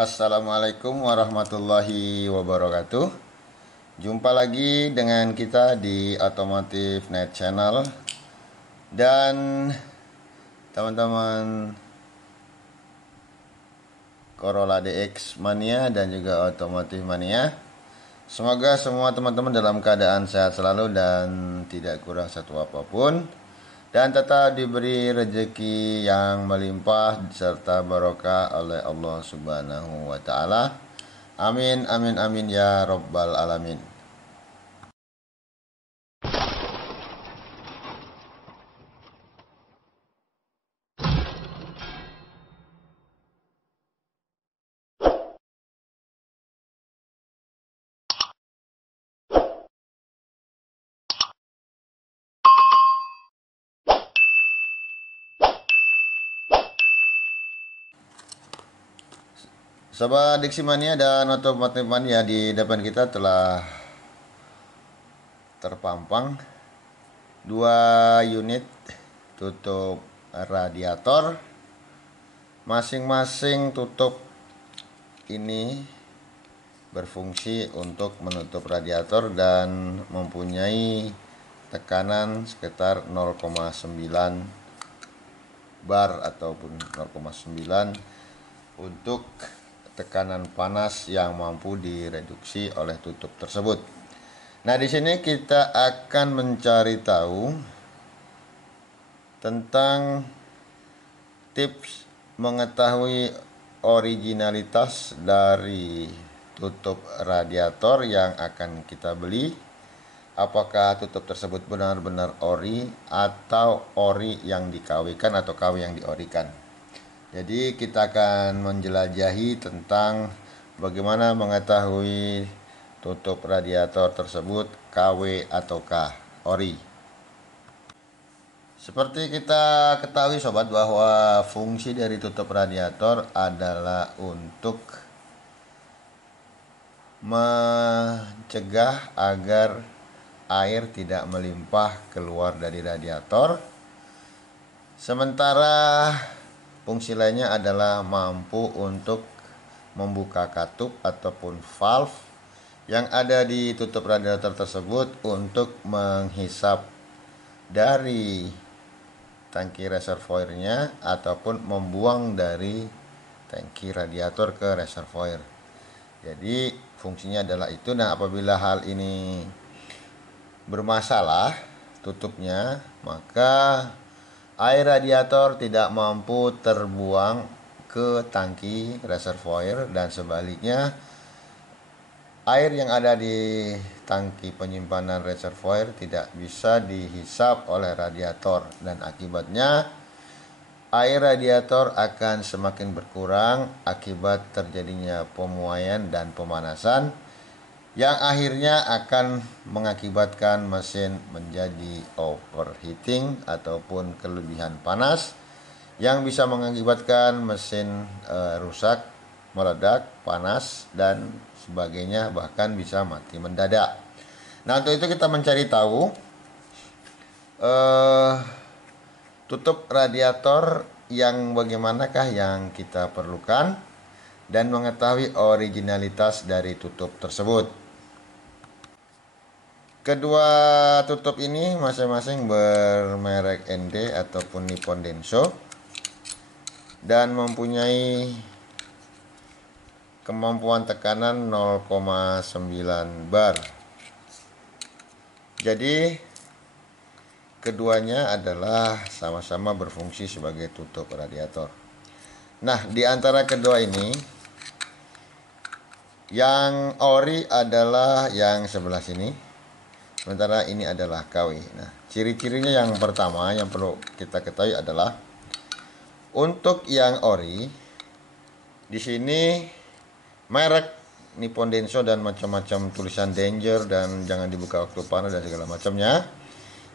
Assalamualaikum warahmatullahi wabarakatuh. Jumpa lagi dengan kita di Otomotif Net Channel. Dan teman-teman Corolla DX Mania dan juga Otomotif Mania, semoga semua teman-teman dalam keadaan sehat selalu dan tidak kurang satu apapun, dan tetap diberi rezeki yang melimpah serta barokah oleh Allah Subhanahu wa taala. Amin amin amin ya rabbal alamin. Sobat Diksi Mania dan Otomotif Mania, di depan kita telah terpampang dua unit tutup radiator. Masing-masing tutup ini berfungsi untuk menutup radiator dan mempunyai tekanan sekitar 0,9 bar ataupun 0,9 untuk tekanan panas yang mampu direduksi oleh tutup tersebut. Nah, di sini kita akan mencari tahu tentang tips mengetahui originalitas dari tutup radiator yang akan kita beli. Apakah tutup tersebut benar-benar ori atau ori yang dikawinkan atau KW yang diorikan. Jadi kita akan menjelajahi tentang bagaimana mengetahui tutup radiator tersebut KW ataukah ori. Seperti kita ketahui sobat, bahwa fungsi dari tutup radiator adalah untuk mencegah agar air tidak melimpah keluar dari radiator. Sementara fungsi lainnya adalah mampu untuk membuka katup ataupun valve yang ada di tutup radiator tersebut untuk menghisap dari tangki reservoirnya ataupun membuang dari tangki radiator ke reservoir. Jadi fungsinya adalah itu. Nah, apabila hal ini bermasalah tutupnya, maka air radiator tidak mampu terbuang ke tangki reservoir, dan sebaliknya air yang ada di tangki penyimpanan reservoir tidak bisa dihisap oleh radiator, dan akibatnya air radiator akan semakin berkurang akibat terjadinya pemuaian dan pemanasan yang akhirnya akan mengakibatkan mesin menjadi overheating ataupun kelebihan panas yang bisa mengakibatkan mesin rusak, meledak, panas dan sebagainya, bahkan bisa mati mendadak. Nah, untuk itu kita mencari tahu tutup radiator yang bagaimanakah yang kita perlukan dan mengetahui originalitas dari tutup tersebut. Kedua tutup ini masing-masing bermerek ND ataupun Nippon Denso dan mempunyai kemampuan tekanan 0,9 bar. Jadi keduanya adalah sama-sama berfungsi sebagai tutup radiator. Nah, di antara kedua ini, yang ori adalah yang sebelah sini, sementara ini adalah KW. Nah, ciri-cirinya yang pertama yang perlu kita ketahui adalah untuk yang ori, di sini merek Nippon Denso dan macam-macam tulisan danger dan jangan dibuka waktu panas dan segala macamnya,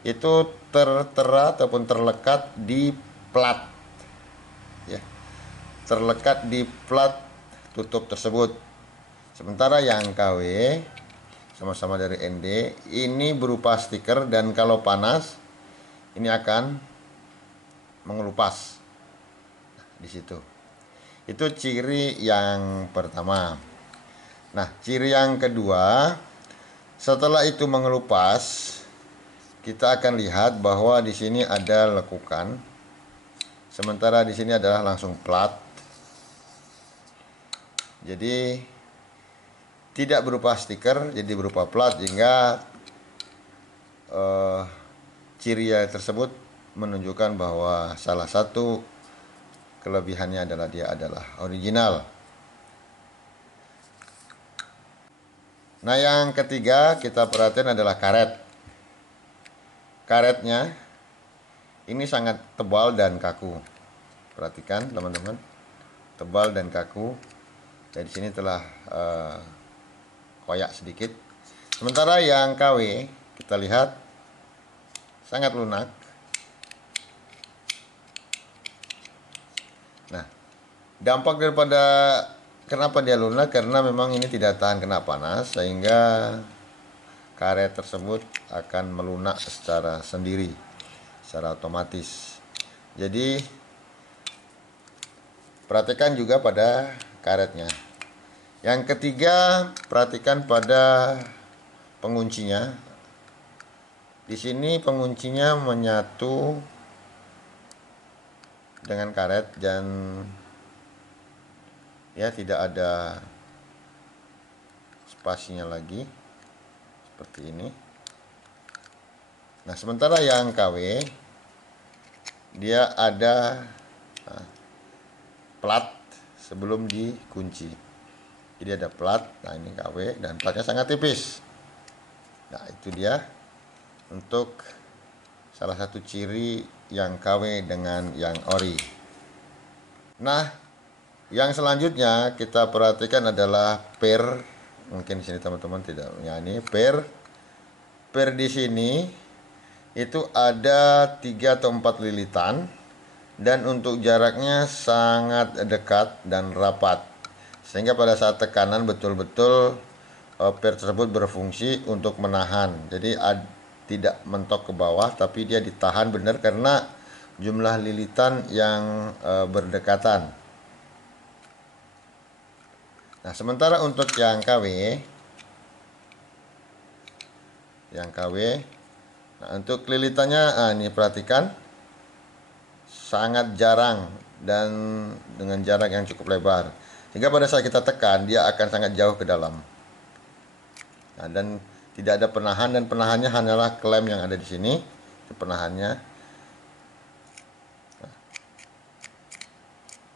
itu tertera ataupun terlekat di plat, ya, terlekat di plat tutup tersebut. Sementara yang KW sama-sama dari ND ini berupa stiker, dan kalau panas ini akan mengelupas di situ. Itu ciri yang pertama. Nah, ciri yang kedua, setelah itu mengelupas, kita akan lihat bahwa di sini ada lekukan. Sementara di sini adalah langsung plat. Jadi tidak berupa stiker, jadi berupa plat, hingga ciri tersebut menunjukkan bahwa salah satu kelebihannya adalah dia adalah original. Nah, yang ketiga kita perhatikan adalah karet. Karetnya ini sangat tebal dan kaku. Perhatikan teman-teman, tebal dan kaku. Dari sini telah koyak sedikit. Sementara yang KW kita lihat sangat lunak. Nah, dampak daripada kenapa dia lunak, karena memang ini tidak tahan kena panas, sehingga karet tersebut akan melunak secara sendiri, secara otomatis. Jadi perhatikan juga pada karetnya. Yang ketiga, perhatikan pada penguncinya. Di sini penguncinya menyatu dengan karet dan ya tidak ada spasinya lagi seperti ini. Nah, sementara yang KW dia ada plat sebelum dikunci. Jadi ada plat. Nah, ini KW dan platnya sangat tipis. Nah, itu dia untuk salah satu ciri yang KW dengan yang ori. Nah, yang selanjutnya kita perhatikan adalah per. Mungkin di sini teman-teman tidak punya ini per. Per di sini itu ada 3 atau 4 lilitan dan untuk jaraknya sangat dekat dan rapat. Sehingga pada saat tekanan betul-betul per tersebut berfungsi untuk menahan. Jadi tidak mentok ke bawah, tapi dia ditahan benar karena jumlah lilitan yang berdekatan. Nah, sementara untuk yang KW, nah untuk lilitannya, ini perhatikan sangat jarang dan dengan jarak yang cukup lebar, sehingga pada saat kita tekan dia akan sangat jauh ke dalam. Nah, dan tidak ada penahan, dan penahannya hanyalah klem yang ada di sini, itu penahannya.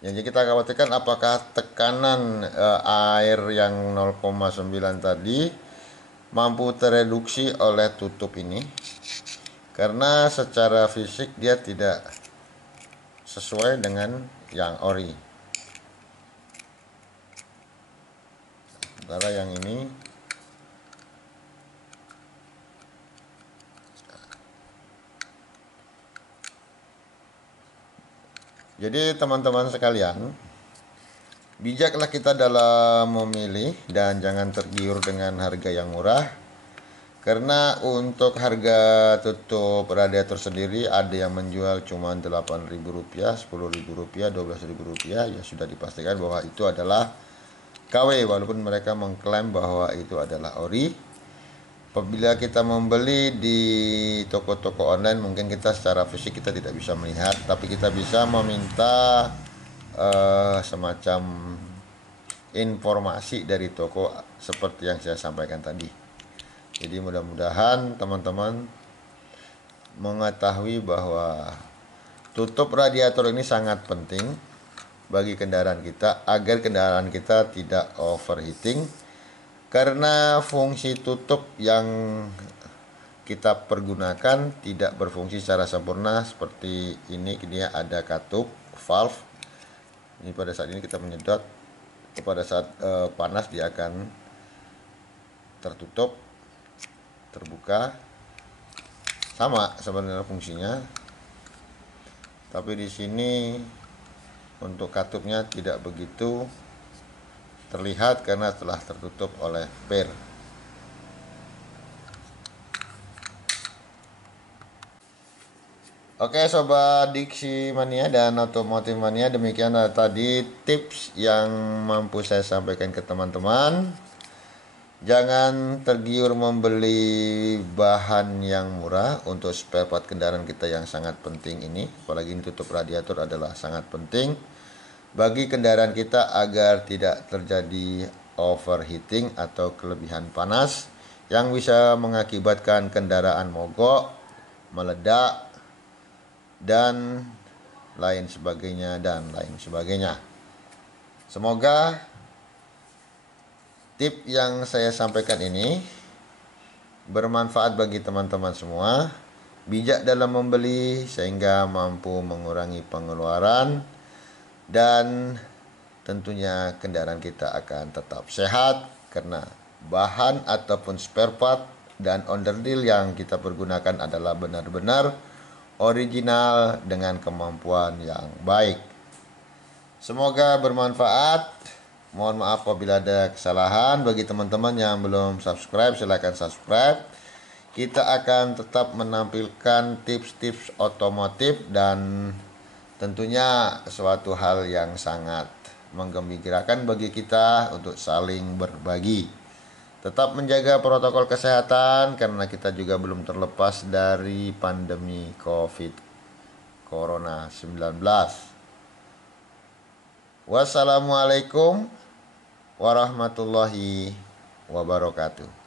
Yang kita khawatirkan apakah tekanan air yang 0,9 tadi mampu tereduksi oleh tutup ini, karena secara fisik dia tidak sesuai dengan yang ori. Sementara yang ini jadi teman-teman sekalian, bijaklah kita dalam memilih dan jangan tergiur dengan harga yang murah. Karena untuk harga tutup radiator sendiri ada yang menjual cuma Rp8.000, Rp10.000, Rp12.000, ya sudah dipastikan bahwa itu adalah KW, walaupun mereka mengklaim bahwa itu adalah ori. Apabila kita membeli di toko-toko online, mungkin kita secara fisik kita tidak bisa melihat, tapi kita bisa meminta semacam informasi dari toko seperti yang saya sampaikan tadi. Jadi mudah-mudahan teman-teman mengetahui bahwa tutup radiator ini sangat penting bagi kendaraan kita agar kendaraan kita tidak overheating. Karena fungsi tutup yang kita pergunakan tidak berfungsi secara sempurna seperti ini. Dia ada katup valve. Ini pada saat ini kita menyedot, pada saat panas dia akan tertutup, terbuka. Sama sebenarnya fungsinya. Tapi di sini untuk katupnya tidak begitu terlihat karena telah tertutup oleh per. Oke Sobat Diksi Mania dan Otomotif Mania, demikian tadi tips yang mampu saya sampaikan ke teman-teman. Jangan tergiur membeli bahan yang murah untuk spare part kendaraan kita yang sangat penting ini. Apalagi ini tutup radiator adalah sangat penting bagi kendaraan kita agar tidak terjadi overheating atau kelebihan panas yang bisa mengakibatkan kendaraan mogok, meledak, dan lain sebagainya. Semoga tip yang saya sampaikan ini bermanfaat bagi teman-teman semua. Bijak dalam membeli sehingga mampu mengurangi pengeluaran, dan tentunya kendaraan kita akan tetap sehat karena bahan ataupun spare part dan onderdil yang kita pergunakan adalah benar-benar original dengan kemampuan yang baik. Semoga bermanfaat. Mohon maaf apabila ada kesalahan. Bagi teman-teman yang belum subscribe, silahkan subscribe. Kita akan tetap menampilkan tips-tips otomotif dan tentunya suatu hal yang sangat menggembirakan bagi kita untuk saling berbagi. Tetap menjaga protokol kesehatan karena kita juga belum terlepas dari pandemi Corona 19. Wassalamualaikum warahmatullahi wabarakatuh.